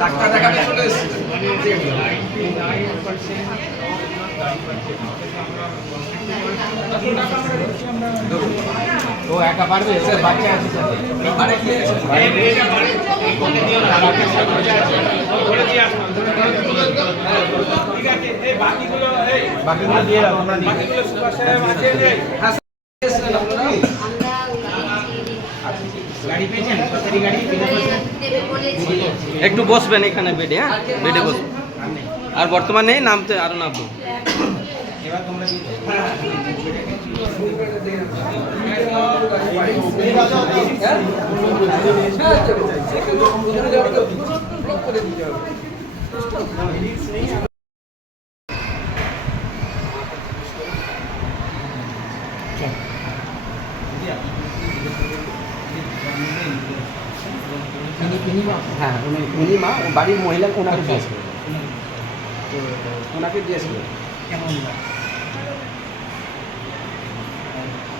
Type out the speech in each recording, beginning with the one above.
Doctor দেখাতে চলে এসেছে। ও একা পারবে, বাচ্চা আছে সাথে। বাকিগুলো দিয়ে রাখো। গাড়ি পেয়েছেন? সরকারি গাড়ি একটু বসবেন এখানে বেডে, হ্যাঁ বেডে বসবেন। আর বর্তমানে নামতে আরো নামবো। এবার তোমরা হ্যাঁ উনি মা বাড়ির মহিলা ওনাকে দিয়েছিল, ওনাকে দিয়েছিল। কেমন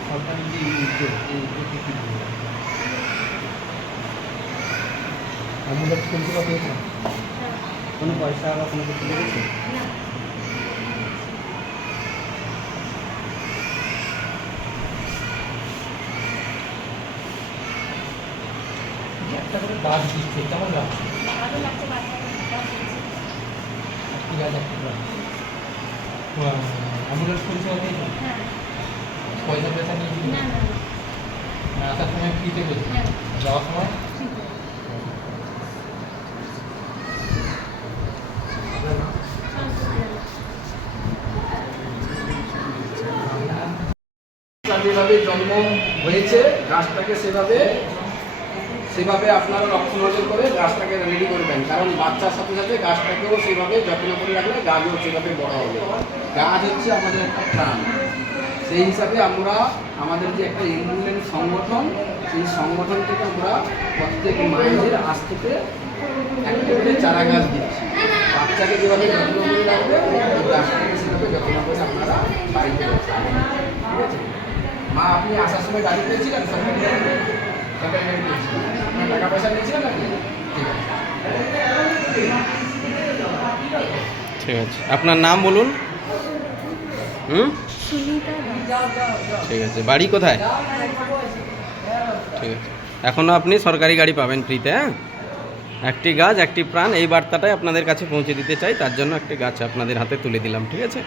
সরকারি যে উদ্যোগ, এই উদ্যোগকে কি বলবো? অ্যাম্বুলেন্স পরিষেবা পেয়েছেন? কোনো পয়সা বা কোনো কিছু লেগেছে? একটা করে গাছ দিচ্ছে, কেমন লাগছে? ঠিক আছে, অ্যাম্বুলেন্স পরিষেবা পেয়েছেন? পয়সা পয়সা নিয়েছিল? আসার সময় ফ্রিতে করছে, যাওয়ার সময় যেভাবে জন্ম হয়েছে গাছটাকে সেভাবে আপনারা রক্ষণাবেক্ষণ করে গাছটাকে রেডি করবেন, কারণ বাচ্চার সাথে সাথে গাছটাকেও সেভাবে যত্ন করে রাখলে গাছও সেভাবে বড় হবে। গাছ হচ্ছে আমাদের একটা প্রাণ, সেই হিসাবে আমরা আমাদের যে একটা এমবুলেন্স সংগঠন, সেই সংগঠন থেকে আমরা প্রত্যেক মায়েদের আজ থেকে একটা করে চারা গাছ দিচ্ছি। বাচ্চাকে যেভাবে যত্ন করে রাখবে গাছটাকে সেভাবে যত্ন করে আপনারা বাড়িতে রাখবেন, ঠিক আছে? মা আপনি আসার সময় গাড়ি পেয়েছিলেন? সরকারি গাড়ি পেয়েছিলেন? আপনার টাকা পয়সা নিয়েছিলেন নাকি? ঠিক আছে, আপনার নাম বলুন। ঠিক আছে, বাড়ি কোথায়? ঠিক আছে, এখনও আপনি সরকারি গাড়ি পাবেন ফ্রিতে। হ্যাঁ, একটি গাছ একটি প্রাণ, এই বার্তাটাই আপনাদের কাছে পৌঁছে দিতে চাই, তার জন্য একটি গাছ আপনাদের হাতে তুলে দিলাম। ঠিক আছে।